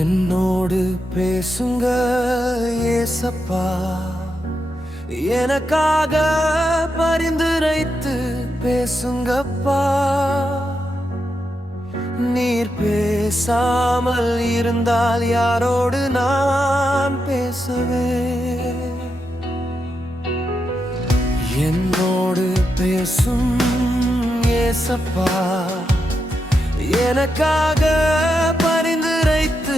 என்னோடு பேசுங்க ஏசப்பா, எனக்காக பரிந்துரைத்து பேசுங்கப்பா. நீர் பேசாமல் இருந்தால் யாரோடு நான் பேசுவேன்? என்னோடு பேசும் ஏசப்பா, எனக்காக பரிந்துரைத்து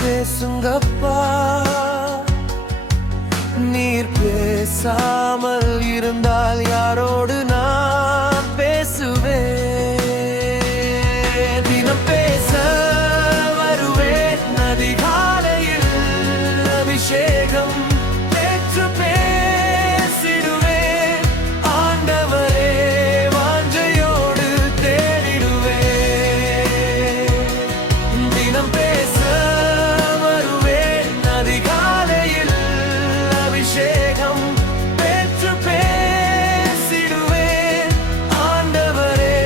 பேசுங்கப்பா. நீர் பேசாமல் இருந்தால் யாரோடு நான் பேசுவேன்? தினம் பேச வருவேன் அதிகாலையில், அபிஷேகம் பெற்று பேசிடுவேன். ஆண்டவரே வாஞ்சையோடு தேடிடுவேன். தினம் பேச வருவேன் அதிகாலையில், அபிஷேகம் பெற்று பேசிடுவேன். ஆண்டவரே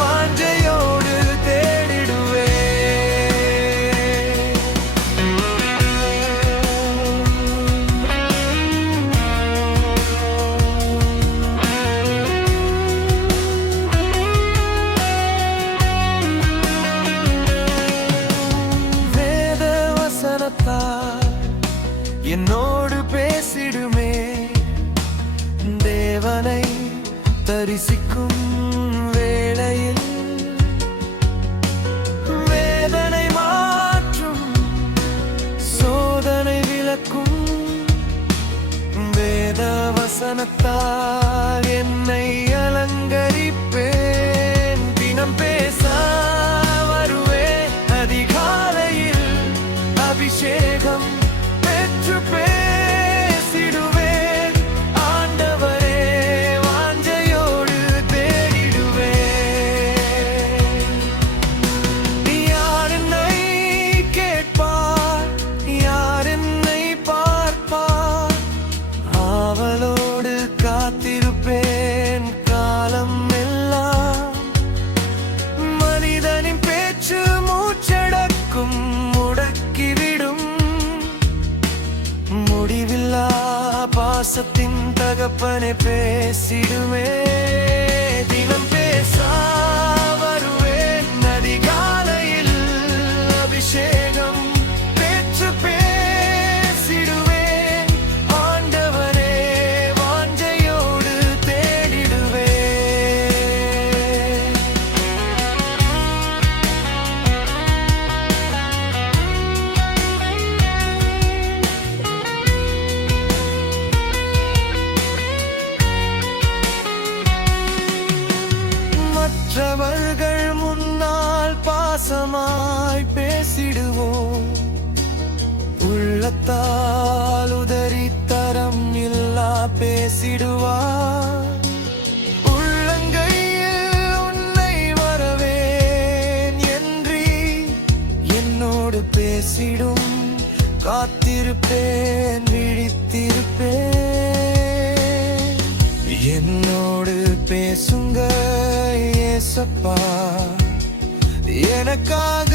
வாஞ்சையோடு தேடிடுவேன். வேத வசனத்தால் என்னோடு பேசிடுமே. தேவனை தரிசிக்கும் வேளையில் வேதனை மாற்றும், சோதனை விலக்கும். வேத வசனத்தால் என்னை அலங்கரிப்பேன். தினம் பேச வருவேன் அதிகாலையில், அபிஷேகம் பெற்று பேசிடுவேன். ஆண்டவரே வாஞ்சையோடு தேடிடுவேன். யார் என்னை கேட்பார்? யார் என்னை பார்ப்பார்? ஆவலோடு காத்திருப்பேன் காலம் எல்லாம். மனிதனின் பேச்சு மூச்சடக்கும், முடக்கிவிடும். முடிவில்லா பாசத்தின் தகப்பனை பேசிடுமே. தினம் பேச வருவேன் அதிகாலையில், அபிஷேகம் பெற்று பேசிடுவேன். ஆண்டவரே வாஞ்சையோடு தேடிடுவேன். மற்றவர்கள் முன்னால் பாசமாய் பேசிடுவோம். உள்ளத்தால் உதறித்தரம் இல்லா பேசிடுவார். உள்ளங்கையில் உன்னை வரவேன் என்றி என்னோடு பேசிடும். காத்திருப்பேன், விழித்திருப்பேன். என்னோடு பேசுங்க ஏசப்பா, எனக்காக